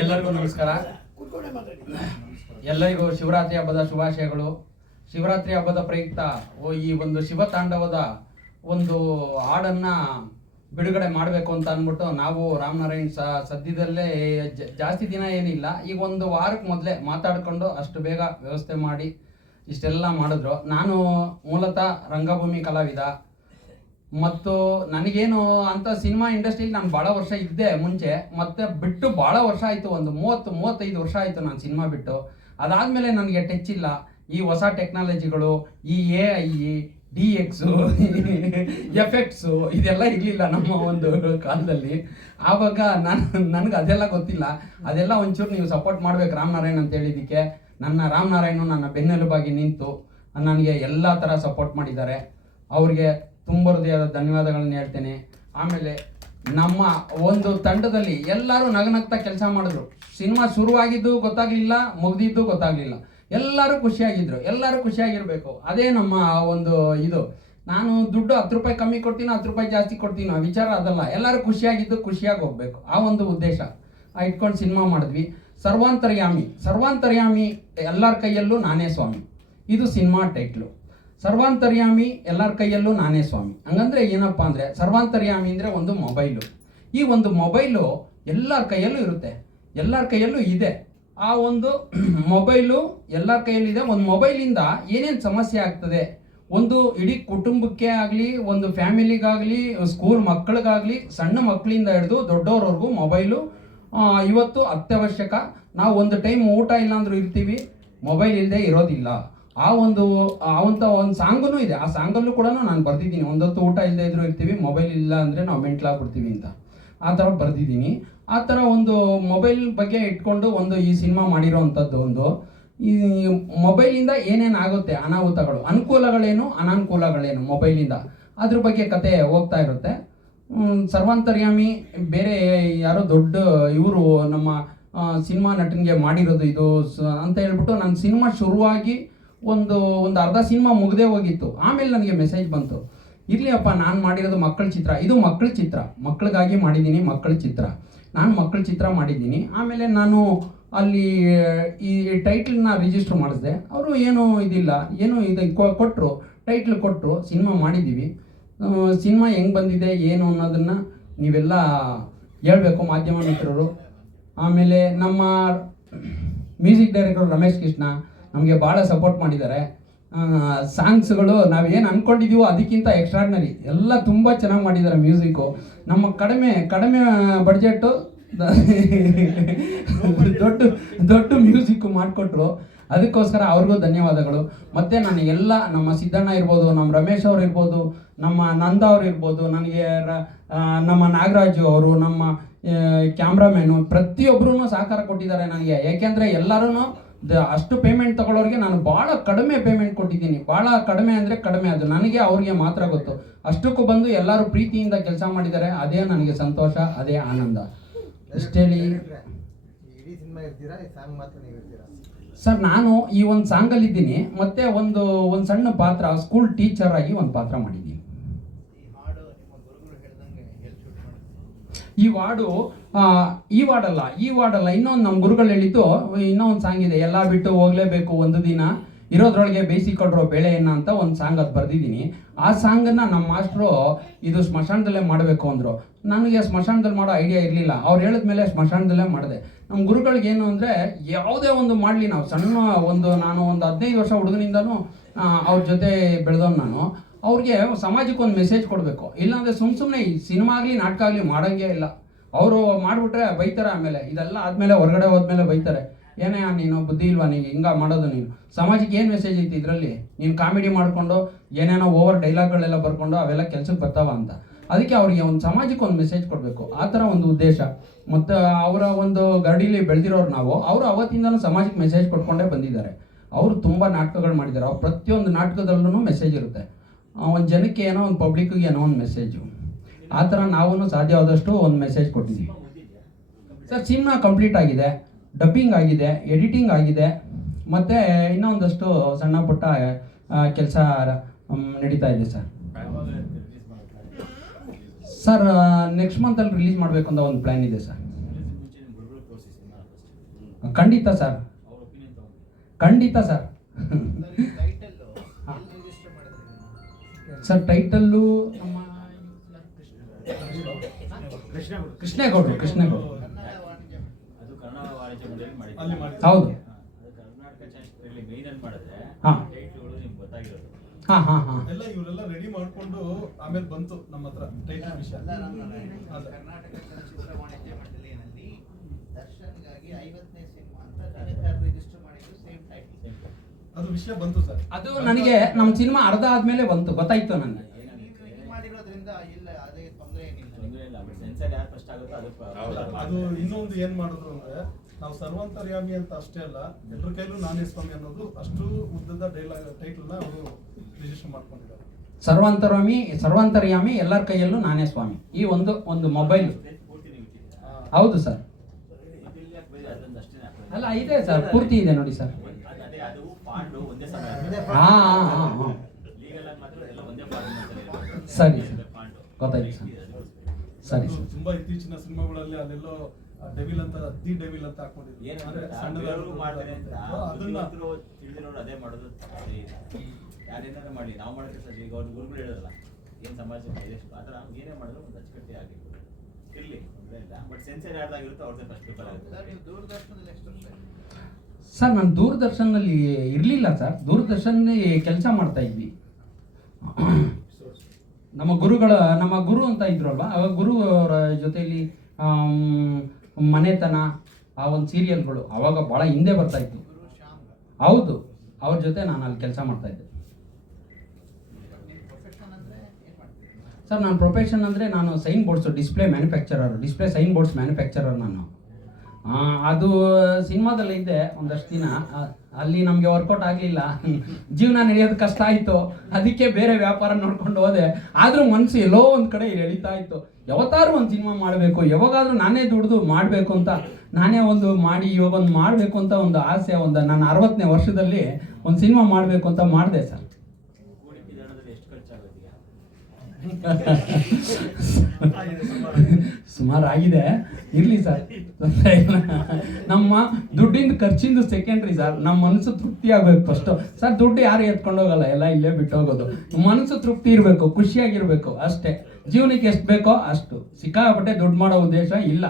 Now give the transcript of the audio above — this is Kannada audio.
ಎಲ್ಲರಿಗೂ ನಮಸ್ಕಾರ. ಎಲ್ಲರಿಗೂ ಶಿವರಾತ್ರಿ ಹಬ್ಬದ ಶುಭಾಶಯಗಳು. ಶಿವರಾತ್ರಿ ಹಬ್ಬದ ಪ್ರಯುಕ್ತ ಈ ಒಂದು ಶಿವತಾಂಡವದ ಒಂದು ಹಾಡನ್ನ ಬಿಡುಗಡೆ ಮಾಡಬೇಕು ಅಂತ ಅಂದ್ಬಿಟ್ಟು ನಾವು ರಾಮನಾರಾಯಣ್ ಸದ್ಯದಲ್ಲೇ ಜಾಸ್ತಿ ದಿನ ಏನಿಲ್ಲ, ಈಗ ಒಂದು ವಾರಕ್ಕೆ ಮೊದಲೇ ಮಾತಾಡಿಕೊಂಡು ಅಷ್ಟು ಬೇಗ ವ್ಯವಸ್ಥೆ ಮಾಡಿ ಇಷ್ಟೆಲ್ಲ ಮಾಡಿದ್ರು. ನಾನು ಮೂಲತಃ ರಂಗಭೂಮಿ ಕಲಾವಿದ ಮತ್ತು ನನಗೇನು ಅಂತ ಸಿನಿಮಾ ಇಂಡಸ್ಟ್ರಿಲಿ ನಾನು ಭಾಳ ವರ್ಷ ಇದ್ದೆ ಮುಂಚೆ, ಮತ್ತೆ ಬಿಟ್ಟು ಭಾಳ ವರ್ಷ ಆಯಿತು, ಒಂದು 30-35 ವರ್ಷ ಆಯಿತು ನಾನು ಸಿನಿಮಾ ಬಿಟ್ಟು. ಅದಾದಮೇಲೆ ನನಗೆ ಟಚ್ ಇಲ್ಲ ಈ ಹೊಸ ಟೆಕ್ನಾಲಜಿಗಳು, ಈ AI, DX, ಎಫೆಕ್ಟ್ಸು ಇದೆಲ್ಲ ಇರಲಿಲ್ಲ ನಮ್ಮ ಒಂದು ಕಾಲದಲ್ಲಿ. ಆವಾಗ ನನಗೆ ಅದೆಲ್ಲ ಗೊತ್ತಿಲ್ಲ. ಅದೆಲ್ಲ ಒಂಚೂರು ನೀವು ಸಪೋರ್ಟ್ ಮಾಡಬೇಕು ರಾಮನಾರಾಯಣ್ ಅಂತ ಹೇಳಿದ್ದಕ್ಕೆ. ರಾಮನಾರಾಯಣು ನನ್ನ ಬೆನ್ನೆಲುಬಾಗಿ ನಿಂತು ನನಗೆ ಎಲ್ಲ ಥರ ಸಪೋರ್ಟ್ ಮಾಡಿದ್ದಾರೆ. ಅವ್ರಿಗೆ ತುಂಬ ಹೃದಯದ ಧನ್ಯವಾದಗಳನ್ನ ಹೇಳ್ತೇನೆ. ಆಮೇಲೆ ನಮ್ಮ ಒಂದು ತಂಡದಲ್ಲಿ ಎಲ್ಲರೂ ನಗನಗ್ತಾ ಕೆಲಸ ಮಾಡಿದ್ರು. ಸಿನಿಮಾ ಶುರುವಾಗಿದ್ದು ಗೊತ್ತಾಗಲಿಲ್ಲ, ಮುಗ್ದಿದ್ದು ಗೊತ್ತಾಗಲಿಲ್ಲ. ಎಲ್ಲರೂ ಖುಷಿಯಾಗಿದ್ರು, ಎಲ್ಲರೂ ಖುಷಿಯಾಗಿರಬೇಕು. ಅದೇ ನಮ್ಮ ಒಂದು ಇದು. ನಾನು ದುಡ್ಡು 10 ರೂಪಾಯಿ ಕಮ್ಮಿ ಕೊಡ್ತೀನೋ 10 ರೂಪಾಯಿ ಜಾಸ್ತಿ ಕೊಡ್ತೀನೋ ವಿಚಾರ ಅದಲ್ಲ. ಎಲ್ಲರೂ ಖುಷಿಯಾಗಿದ್ದು ಖುಷಿಯಾಗಿ ಹೋಗ್ಬೇಕು, ಆ ಒಂದು ಉದ್ದೇಶ ಇಟ್ಕೊಂಡು ಸಿನಿಮಾ ಮಾಡಿದ್ವಿ. ಸರ್ವಾಂತರ್ಯಾಮಿ ಎಲ್ಲರ ಕೈಯಲ್ಲೂ ನಾನೇ ಸ್ವಾಮಿ, ಇದು ಸಿನಿಮಾ ಟೈಟ್ಲು. ಸರ್ವಾಂತರ್ಯಾಮಿ ಎಲ್ಲರ ಕೈಯಲ್ಲೂ ನಾನೇ ಸ್ವಾಮಿ ಹಂಗಂದ್ರೆ ಏನಪ್ಪ ಅಂದರೆ, ಸರ್ವಾಂತರ್ಯಾಮಿ ಅಂದರೆ ಒಂದು ಮೊಬೈಲು. ಈ ಒಂದು ಮೊಬೈಲು ಎಲ್ಲರ ಕೈಯಲ್ಲೂ ಇರುತ್ತೆ, ಎಲ್ಲರ ಕೈಯಲ್ಲೂ ಇದೆ. ಆ ಒಂದು ಮೊಬೈಲು ಎಲ್ಲರ ಕೈಯಲ್ಲಿದೆ. ಒಂದು ಮೊಬೈಲಿಂದ ಏನೇನು ಸಮಸ್ಯೆ ಆಗ್ತದೆ, ಒಂದು ಇಡೀ ಕುಟುಂಬಕ್ಕೆ ಆಗಲಿ, ಒಂದು ಫ್ಯಾಮಿಲಿಗಾಗಲಿ, ಸ್ಕೂಲ್ ಮಕ್ಕಳಿಗಾಗಲಿ, ಸಣ್ಣ ಮಕ್ಕಳಿಂದ ಹಿಡಿದು ದೊಡ್ಡವ್ರವರೆಗೂ ಮೊಬೈಲು ಇವತ್ತು ಅತ್ಯವಶ್ಯಕ. ನಾವು ಒಂದು ಟೈಮ್ ಊಟ ಇಲ್ಲ ಅಂದ್ರೂ ಇರ್ತೀವಿ, ಮೊಬೈಲ್ ಇಲ್ಲದೆ ಇರೋದಿಲ್ಲ. ಆ ಒಂದು ಸಾಂಗೂ ಇದೆ. ಆ ಸಾಂಗಲ್ಲೂ ಕೂಡ ನಾನು ಬರೆದಿದ್ದೀನಿ, ಒಂದೊತ್ತು ಊಟ ಇಲ್ಲದೆ ಇದ್ರೂ ಇರ್ತೀವಿ, ಮೊಬೈಲ್ ಇಲ್ಲ ಅಂದರೆ ನಾವು ಮೆಂಟ್ಲಾಗ್ಬಿಡ್ತೀವಿ ಅಂತ. ಆ ಥರ ಬರೆದಿದ್ದೀನಿ. ಆ ಥರ ಒಂದು ಮೊಬೈಲ್ ಬಗ್ಗೆ ಇಟ್ಕೊಂಡು ಒಂದು ಈ ಸಿನಿಮಾ ಮಾಡಿರೋವಂಥದ್ದು. ಒಂದು ಈ ಮೊಬೈಲಿಂದ ಏನೇನು ಆಗುತ್ತೆ ಅನಾಹುತಗಳು, ಅನುಕೂಲಗಳೇನು ಅನಾನುಕೂಲಗಳೇನು ಮೊಬೈಲಿಂದ, ಅದ್ರ ಬಗ್ಗೆ ಕತೆ ಹೋಗ್ತಾ ಇರುತ್ತೆ. ಸರ್ವಾಂತರ್ಯಾಮಿ ಬೇರೆ ಯಾರೋ ದೊಡ್ಡ ಇವರು ನಮ್ಮ ಸಿನಿಮಾ ನಟನಿಗೆ ಮಾಡಿರೋದು ಇದು ಅಂತ ಹೇಳ್ಬಿಟ್ಟು ನಾನು ಸಿನಿಮಾ ಶುರುವಾಗಿ ಒಂದು ಅರ್ಧ ಸಿನಿಮಾ ಮುಗ್ದೇ ಹೋಗಿತ್ತು. ಆಮೇಲೆ ನನಗೆ ಮೆಸೇಜ್ ಬಂತು, ಇರಲಿ ಅಪ್ಪ, ನಾನು ಮಾಡಿರೋದು ಮಕ್ಕಳ ಚಿತ್ರ, ಇದು ಮಕ್ಕಳ ಚಿತ್ರ, ಮಕ್ಕಳಿಗಾಗಿ ಮಾಡಿದ್ದೀನಿ, ಮಕ್ಕಳ ಚಿತ್ರ, ನಾನು ಮಕ್ಕಳ ಚಿತ್ರ ಮಾಡಿದ್ದೀನಿ. ಆಮೇಲೆ ನಾನು ಅಲ್ಲಿ ಈ ಟೈಟ್ಲನ್ನ ರಿಜಿಸ್ಟರ್ ಮಾಡಿಸಿದೆ. ಅವರು ಏನೂ ಇದಿಲ್ಲ, ಏನು ಇದು ಕೊಟ್ಟರು, ಟೈಟ್ಲ್ ಕೊಟ್ಟರು, ಸಿನಿಮಾ ಮಾಡಿದ್ದೀವಿ. ಸಿನಿಮಾ ಹೆಂಗೆ ಬಂದಿದೆ ಏನು ಅನ್ನೋದನ್ನು ನೀವೆಲ್ಲ ಹೇಳ್ಬೇಕು ಮಾಧ್ಯಮ ಮಿತ್ರರು. ಆಮೇಲೆ ನಮ್ಮ ಮ್ಯೂಸಿಕ್ ಡೈರೆಕ್ಟರ್ ರಮೇಶ್ ಕೃಷ್ಣ ನಮಗೆ ಭಾಳ ಸಪೋರ್ಟ್ ಮಾಡಿದ್ದಾರೆ. ಸಾಂಗ್ಸ್ಗಳು ನಾವೇನು ಅಂದ್ಕೊಂಡಿದ್ದೀವೋ ಅದಕ್ಕಿಂತ ಎಕ್ಸ್ಟ್ರಾರ್ಡಿನರಿ, ಎಲ್ಲ ತುಂಬ ಚೆನ್ನಾಗಿ ಮಾಡಿದ್ದಾರೆ. ಮ್ಯೂಸಿಕ್ಕು ನಮ್ಮ ಕಡಿಮೆ ಬಡ್ಜೆಟ್ಟು ದೊಡ್ಡ ಮ್ಯೂಸಿಕ್ಕು ಮಾಡಿಕೊಟ್ರು. ಅದಕ್ಕೋಸ್ಕರ ಅವ್ರಿಗೂ ಧನ್ಯವಾದಗಳು. ಮತ್ತು ನನಗೆಲ್ಲ ನಮ್ಮ ಸಿದ್ದಣ್ಣ ಇರ್ಬೋದು, ನಮ್ಮ ರಮೇಶ್ ಅವ್ರು ಇರ್ಬೋದು, ನಮ್ಮ ನಂದ ಅವ್ರು ಇರ್ಬೋದು, ನನಗೆ ನಮ್ಮ ನಾಗರಾಜು ಅವರು, ನಮ್ಮ ಕ್ಯಾಮ್ರಾಮ್ಯಾನು, ಪ್ರತಿಯೊಬ್ಬರೂ ಸಹಕಾರ ಕೊಟ್ಟಿದ್ದಾರೆ ನನಗೆ. ಯಾಕೆಂದರೆ ಎಲ್ಲರೂ ಅಷ್ಟು ಪೇಮೆಂಟ್ ತಗೊಳ್ಳೋರಿಗೆ ನಾನು ಭಾಳ ಕಡಿಮೆ ಪೇಮೆಂಟ್ ಕೊಟ್ಟಿದ್ದೀನಿ. ಭಾಳ ಕಡಿಮೆ ಅಂದರೆ ಕಡಿಮೆ, ಅದು ನನಗೆ ಅವ್ರಿಗೆ ಮಾತ್ರ ಗೊತ್ತು. ಅಷ್ಟಕ್ಕೂ ಬಂದು ಎಲ್ಲರೂ ಪ್ರೀತಿಯಿಂದ ಕೆಲಸ ಮಾಡಿದ್ದಾರೆ. ಅದೇ ನನಗೆ ಸಂತೋಷ, ಅದೇ ಆನಂದ. ಇಷ್ಟೇಳಿ ಸರ್, ನಾನು ಈ ಒಂದು ಸಾಂಗಲ್ಲಿದ್ದೀನಿ, ಮತ್ತು ಒಂದು ಸಣ್ಣ ಪಾತ್ರ, ಸ್ಕೂಲ್ ಟೀಚರ್ ಆಗಿ ಒಂದು ಪಾತ್ರ ಮಾಡಿದ್ದೀನಿ. ಈ ವಾರ್ಡಲ್ಲ ಇನ್ನೊಂದು ನಮ್ಮ ಗುರುಗಳು ಹೇಳಿದ್ದು ಇನ್ನೊಂದು ಸಾಂಗ್ ಇದೆ, ಎಲ್ಲ ಬಿಟ್ಟು ಹೋಗಲೇಬೇಕು ಒಂದು ದಿನ, ಇರೋದ್ರೊಳಗೆ ಬೇಯಿಸಿಕೊಡ್ರೋ ಬೇಳೆಯನ್ನ ಅಂತ ಒಂದು ಸಾಂಗ್ ಅದು ಬರೆದಿದ್ದೀನಿ. ಆ ಸಾಂಗನ್ನು ನಮ್ಮ ಮಾಸ್ಟ್ರು ಇದು ಸ್ಮಶಾನದಲ್ಲೇ ಮಾಡಬೇಕು ಅಂದರು. ನನಗೆ ಸ್ಮಶಾನದಲ್ಲಿ ಮಾಡೋ ಐಡಿಯಾ ಇರಲಿಲ್ಲ. ಅವ್ರು ಹೇಳಿದ್ಮೇಲೆ ಸ್ಮಶಾನದಲ್ಲೇ ಮಾಡಿದೆ. ನಮ್ಮ ಗುರುಗಳಿಗೆ ಏನು ಅಂದರೆ, ಯಾವುದೇ ಒಂದು ಮಾಡಲಿ, ನಾವು ನಾನು ಒಂದು 15 ವರ್ಷ ಹುಡುಗನಿಂದನೂ ಅವ್ರ ಜೊತೆ ಬೆಳೆದವನು ನಾನು. ಅವ್ರಿಗೆ ಸಮಾಜಕ್ಕೆ ಒಂದು ಮೆಸೇಜ್ ಕೊಡಬೇಕು, ಇಲ್ಲಾಂದರೆ ಸುಮ್ಮನೆ ಈ ಸಿನಿಮಾ ಆಗಲಿ ನಾಟಕ ಆಗಲಿ ಮಾಡೋಂಗೇ ಇಲ್ಲ. ಅವರು ಮಾಡಿಬಿಟ್ರೆ ಬೈತಾರೆ. ಆಮೇಲೆ ಇದೆಲ್ಲ ಆದಮೇಲೆ ಹೊರಗಡೆ ಹೋದ್ಮೇಲೆ ಬೈತಾರೆ, ಏನೇ ನೀನು ಬುದ್ಧಿ ಇಲ್ವಾ, ನೀನು ಹಿಂಗೆ ಮಾಡೋದು, ನೀನು ಸಮಾಜಕ್ಕೆ ಏನು ಮೆಸೇಜ್ ಐತಿ ಇದರಲ್ಲಿ, ನೀನು ಕಾಮಿಡಿ ಮಾಡಿಕೊಂಡು ಏನೇನೋ ಓವರ್ ಡೈಲಾಗ್ಗಳೆಲ್ಲ ಬರ್ಕೊಂಡು ಅವೆಲ್ಲ ಕೆಲ್ಸಕ್ಕೆ ಬರ್ತಾವ ಅಂತ. ಅದಕ್ಕೆ ಅವರಿಗೆ ಒಂದು ಸಮಾಜಕ್ಕೆ ಒಂದು ಮೆಸೇಜ್ ಕೊಡಬೇಕು, ಆ ಥರ ಒಂದು ಉದ್ದೇಶ. ಮತ್ತು ಅವರ ಒಂದು ಗರಡಿಲಿ ಬೆಳೆದಿರೋರು ನಾವು, ಅವರು ಅವತ್ತಿಂದನೂ ಸಮಾಜಕ್ಕೆ ಮೆಸೇಜ್ ಕೊಟ್ಕೊಂಡೇ ಬಂದಿದ್ದಾರೆ. ಅವರು ತುಂಬ ನಾಟಕಗಳು ಮಾಡಿದ್ದಾರೆ. ಅವ್ರು ಪ್ರತಿಯೊಂದು ನಾಟಕದಲ್ಲೂ ಮೆಸೇಜ್ ಇರುತ್ತೆ. ಒಂದು ಜನಕ್ಕೆ ಏನೋ, ಒಂದು ಪಬ್ಲಿಕ್ಕಿಗೆ ಏನೋ ಒಂದು ಮೆಸೇಜು. ಆ ಥರ ನಾವು ಸಾಧ್ಯವಾದಷ್ಟು ಒಂದು ಮೆಸೇಜ್ ಕೊಟ್ಟಿದ್ದೀವಿ. ಸರ್, ಸಿನಿಮಾ ಕಂಪ್ಲೀಟ್ ಆಗಿದೆ, ಡಬ್ಬಿಂಗ್ ಆಗಿದೆ, ಎಡಿಟಿಂಗ್ ಆಗಿದೆ, ಮತ್ತು ಇನ್ನೊಂದಷ್ಟು ಸಣ್ಣ ಪುಟ್ಟ ಕೆಲಸ ನಡೀತಾ ಇದೆ ಸರ್. ಸರ್ ನೆಕ್ಸ್ಟ್ ಮಂತಲ್ಲಿ ರಿಲೀಸ್ ಮಾಡಬೇಕು ಅಂತ ಒಂದು ಪ್ಲ್ಯಾನ್ ಇದೆ ಸರ್. ಖಂಡಿತ ಸರ್, ಖಂಡಿತ ಸರ್. ಸರ್ ಟೈಟಲ್ಲು ನಮ್ಮ ಕೃಷ್ಣೇಗೌಡರು ಹೌದು. ಹಾಂ ಹಾಂ ಹಾಂ ಹಾಂ ಎಲ್ಲ ಇವರೆಲ್ಲ ರೆಡಿ ಮಾಡ್ಕೊಂಡು ಆಮೇಲೆ ಬಂತು ನಮ್ಮ ಹತ್ರ ಟೈಟಲ್ ವಿಷಯ. ಕರ್ನಾಟಕ ಚಲನಚಿತ್ರ ವಾಣಿಜ್ಯ ಮಂಡಳಿಯಲ್ಲಿ ದರ್ಶನ್ಗಾಗಿ 50ನೇ ಸಿನಿಮಾ ಅಂತ ರಿಜಿಸ್ಟರ್ ಮಾಡಿದ್ರು, ಸೇಮ್ ಟೈಟಲ್. ಅದು ವಿಷಯ ಬಂತು ಸರ್. ಅದು ನನಗೆ ನಮ್ಮ ಸಿನಿಮಾ ಅರ್ಧ ಆದ್ಮೇಲೆ ಬಂತು, ಗೊತ್ತಾಯ್ತು ನನಗೆ. ನೀವು ಮಾಡಿರೋದ್ರಿಂದ ಇಲ್ಲ, ಅದೇ ತೊಂದರೆ ಏನಿಲ್ಲ. ಅದು ಇನ್ನೊಂದು ಏನ್ ಮಾಡಿದ್ರು ಅಂದ್ರೆ, ನಾವು ಸರ್ವಾಂತರ್ಯಾಮಿ ಅಂತ ಅಷ್ಟೇ ಅಲ್ಲ, ಎಲ್ಲರ ಕೈಲೂ ನಾನೇ ಸ್ವಾಮಿ ಅನ್ನೋದು ಅಷ್ಟು ಉದ್ದದ ಟೈಟಲ್ ನ ಅವರು ರಿಜಿಸ್ಟರ್ ಮಾಡ್ಕೊಂಡಿದ್ದಾರೆ. ಸರ್ವಾಂತರ್ಯಾಮಿ ಎಲ್ಲರ ಕೈಯಲ್ಲೂ ನಾನೇ ಸ್ವಾಮಿ. ಈ ಒಂದು ಮೊಬೈಲ್. ಹೌದು ಸರ್. ಅಲ್ಲ ಇದೆ ಸರ್, ಪೂರ್ತಿ ಇದೆ ನೋಡಿ ಸರ್. ಸರಿ ಸರ್, ಗೊತ್ತಾಯ್ತು ಸರ್. ಸರಿ ಸರ್. ತುಂಬಾ ಇತ್ತೀಚಿನ ಸಿನಿಮಾಗಳಲ್ಲಿ ಅಲ್ಲೆಲ್ಲೋ ಡೆವಿಲ್ ಅಂತ ದಿ ಡೆವಿಲ್ ಅಂತ ಹಾಕೊಂಡಿದ್ರು. ಅದೇ ಮಾಡೋದು ಯಾರೇನಾರ ಮಾಡಿ ನಾವು ಮಾಡಿದ್ರೆ ಸರ್, ಈಗ ಅವ್ರ ಗುರುಗಳು ಹೇಳೋದಲ್ಲ, ಏನು ಸಮಾಜ ಆ ಥರ ಏನೇ ಮಾಡಿದ್ರು ಒಂದು ಅಚ್ಚುಕಟ್ಟೆ ಆಗಿರ್ಬೋದು, ಇರಲಿ ತೊಂದರೆ ಇಲ್ಲ. ಬಟ್ ಸೆನ್ಸರ್ ಯಾರ್ದಾಗಿರುತ್ತೋ ಅವ್ರದ್ದೇ ಫಸ್ಟ್ ಪೇಪರ್ ಆಗುತ್ತೆ. ದೂರದರ್ಶನದಲ್ಲಿ ಎಷ್ಟು ವರ್ಷ ಸರ್ ನಾನು ದೂರದರ್ಶನಲ್ಲಿ ಇರಲಿಲ್ಲ ಸರ್, ದೂರದರ್ಶನಲ್ಲಿ ಕೆಲಸ ಮಾಡ್ತಾ ಇದ್ವಿ. ನಮ್ಮ ಗುರು ಅಂತ ಇದ್ರಲ್ವ, ಅವಾಗ ಗುರು ಅವರ ಜೊತೆಯಲ್ಲಿ ಮನೆತನ ಆ ಒಂದು ಸೀರಿಯಲ್ಗಳು ಅವಾಗ ಭಾಳ ಹಿಂದೆ ಬರ್ತಾ ಇತ್ತು. ಹೌದು, ಅವ್ರ ಜೊತೆ ನಾನು ಅಲ್ಲಿ ಕೆಲಸ ಮಾಡ್ತಾ ಇದ್ದೆ ಸರ್. ನನ್ನ ಪ್ರೊಫೆಷನ್ ಅಂದರೆ ನಾನು sign boards display sign boards manufacturer ನಾನು. ಅದು ಸಿನಿಮಾದಲ್ಲಿ ಇದ್ದೆ ಒಂದಷ್ಟು ದಿನ, ಅಲ್ಲಿ ನಮಗೆ ವರ್ಕೌಟ್ ಆಗಲಿಲ್ಲ, ಜೀವನ ನಡೆಯೋದು ಕಷ್ಟ ಆಯಿತು. ಅದಕ್ಕೆ ಬೇರೆ ವ್ಯಾಪಾರ ನೋಡ್ಕೊಂಡು ಹೋದೆ. ಆದರೂ ಮನಸ್ಸು ಎಲ್ಲೋ ಒಂದು ಕಡೆ ಎಳಿತಾ ಇತ್ತು, ಯಾವತ್ತಾದ್ರೂ ಒಂದು ಸಿನಿಮಾ ಮಾಡಬೇಕು, ಯಾವಾಗಾದ್ರೂ ನಾನೇ ದುಡಿದು ಮಾಡಬೇಕು ಅಂತ, ನಾನೇ ಒಂದು ಮಾಡಿ ಇವಾಗ ಒಂದು ಮಾಡಬೇಕು ಅಂತ ಒಂದು ಆಸೆ. ನಾನು 60ನೇ ವರ್ಷದಲ್ಲಿ ಒಂದು ಸಿನಿಮಾ ಮಾಡಬೇಕು ಅಂತ ಮಾಡಿದೆ ಸರ್. ಸುಮಾರು ಆಗಿದೆ, ಇರಲಿ ಸರ್, ತೊಂದರೆ ಇಲ್ಲ. ನಮ್ಮ ದುಡ್ಡಿಂದ ಖರ್ಚಿಂದು ಸೆಕೆಂಡ್ರಿ ಸರ್, ನಮ್ಮ ಮನಸ್ಸು ತೃಪ್ತಿ ಆಗಬೇಕು ಫಸ್ಟು ಸರ್. ದುಡ್ಡು ಯಾರು ಎತ್ಕೊಂಡೋಗಲ್ಲ, ಎಲ್ಲ ಇಲ್ಲೇ ಬಿಟ್ಟು ಹೋಗೋದು. ಮನಸ್ಸು ತೃಪ್ತಿ ಇರಬೇಕು, ಖುಷಿಯಾಗಿರ್ಬೇಕು ಅಷ್ಟೇ. ಜೀವನಕ್ಕೆ ಎಷ್ಟು ಬೇಕೋ ಅಷ್ಟು, ಸಿಕ್ಕಾಪಟ್ಟೆ ದುಡ್ಡು ಮಾಡೋ ಉದ್ದೇಶ ಇಲ್ಲ.